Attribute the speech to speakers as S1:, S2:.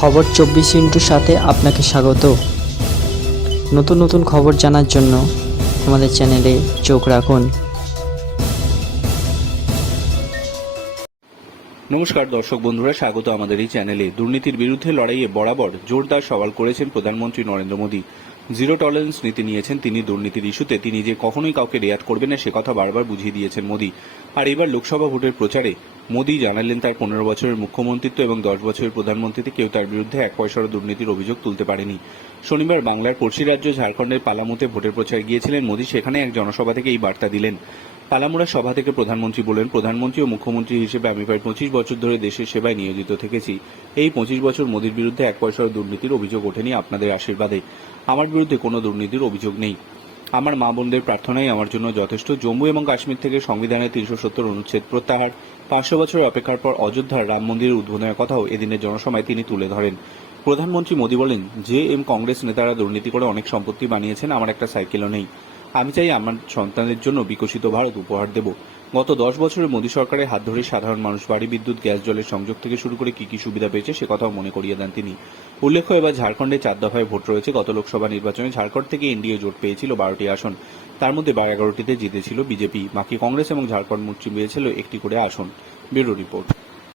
S1: খবর চব্বিশ ইন্টুর সাথে আপনাকে স্বাগত। নতুন নতুন খবর জানার জন্য আমাদের চ্যানেলে চোখ রাখুন।
S2: নমস্কার দর্শক বন্ধুরা, স্বাগত আমাদের এই চ্যানেলে। দুর্নীতির বিরুদ্ধে লড়াইয়ে বরাবর জোরদার সওয়াল করেছেন প্রধানমন্ত্রী নরেন্দ্র মোদী। জিরো টলারেন্স নীতি নিয়েছেন তিনি দুর্নীতির ইস্যুতে। তিনি যে কখনোই কাউকে রেয়াত করবেন না, সে কথা বারবার বুঝিয়ে দিয়েছেন মোদী। আর এবার লোকসভা ভোটের প্রচারে মোদী জানালেন তার পনেরো বছরের মুখ্যমন্ত্রিত্ব এবং দশ বছরের প্রধানমন্ত্রীতে কেউ তার বিরুদ্ধে এক পয়সারও দুর্নীতির অভিযোগ তুলতে পারেনি। শনিবার বাংলার পড়শি রাজ্য ঝাড়খণ্ডের পালামুতে ভোটের প্রচারে গিয়েছিলেন মোদী, সেখানে এক জনসভা থেকে এই বার্তা দিলেন। পালামুড়া সভা থেকে প্রধানমন্ত্রী বলেন, প্রধানমন্ত্রী ও মুখ্যমন্ত্রী হিসেবে আমি প্রায় পঁচিশ বছর ধরে দেশের সেবায় নিয়োজিত থেকেছি। এই পঁচিশ বছর মোদীর বিরুদ্ধে এক পয়সার দুর্নীতির অভিযোগ ওঠেনি আপনাদের আশীর্বাদে। আমার বিরুদ্ধে কোনো দুর্নীতির অভিযোগ নেই। আমার মা বোনদের প্রার্থনাই আমার জন্য যথেষ্ট। জম্মু এবং কাশ্মীর থেকে সংবিধানের তিনশো সত্তর অনুচ্ছেদ প্রত্যাহার, পাঁচশো বছর অপেক্ষার পর অযোধ্যার রাম মন্দিরের উদ্বোধনের কথাও এদিনের জনসভায় তিনি তুলে ধরেন। প্রধানমন্ত্রী মোদী বলেন যে এম কংগ্রেস নেতারা দুর্নীতি করে অনেক সম্পত্তি বানিয়েছেন, আমার একটা সাইকেলও নেই। আমি চাই আমার সন্তানের জন্য বিকশিত ভারত উপহার দেব। গত দশ বছরে মোদী সরকারের হাত ধরে সাধারণ মানুষ বাড়ি, বিদ্যুৎ, গ্যাস, জলের সংযোগ থেকে শুরু করে কি কি সুবিধা পেয়েছে সে কথাও মনে করিয়ে দেন তিনি। উল্লেখ্য, এবার ঝাড়খণ্ডে চার দফায় ভোট রয়েছে। গত লোকসভা নির্বাচনে ঝাড়খণ্ড থেকে এনডিএ জোট পেয়েছিল বারোটি আসন। তার মধ্যে বারো এগারোটিতে জিতেছিল বিজেপি। বাকি কংগ্রেস এবং ঝাড়খণ্ড মুক্তি পেয়েছিল একটি করে আসন। Bureau report.